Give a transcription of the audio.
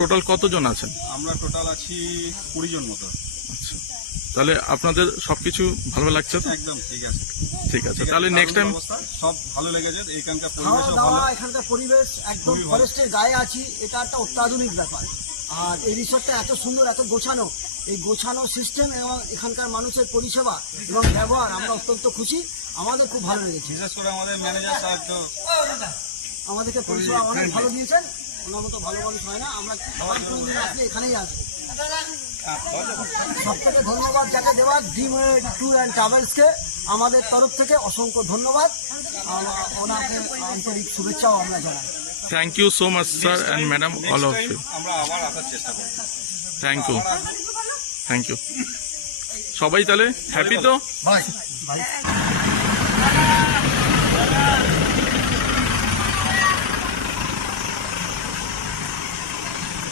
Total কতজন আছেন? আমরা টোটাল আছি 20 জন মতো। আচ্ছা, তাহলে আপনাদের সবকিছু ভালো লাগছে তো? একদম ঠিক আছে। ঠিক আছে, তাহলে নেক্সট টাইম সব ভালো লেগেছে। এখানকার খাওয়া পরিবেশও দাওয়া, ভালো। এখানকার পরিবেশ একদম খুবই ভালো। ফরেস্টের গায়ে আছি, এটা একটা অত্যাধুনিক ব্যাপার। আর এই রিসোর্টটা এত সুন্দর, এত গোছানো, এই গোছানো সিস্টেম এবং এখানকার মানুষের পরিষেবা এবং ব্যবহার আমরা অত্যন্ত খুশি। আমাদের খুব ভালো লেগেছে। বিশেষ করে আমাদের ম্যানেজার সাহেব তো আমাদেরকে পরিষেবা অনেক ভালো দিয়েছেন। ওনার মতো ভালো মানুষ হয় না। আমরা সবাই আসলে এখানেই আসবো। সব থেকে ধন্যবাদ যাকে দেওয়ার, ড্রিম ট্যুর অ্যান্ড ট্রাভেলসকে আমাদের তরফ থেকে অসংখ্য ধন্যবাদ। ওনাকে আন্তরিক শুভেচ্ছাও আমরা জানাই। Thank you so much sir and madam, all of you. আমরা আবার আসার চেষ্টা করব। Thank you, thank you. সবাই তাহলে হ্যাপি তো? ভাই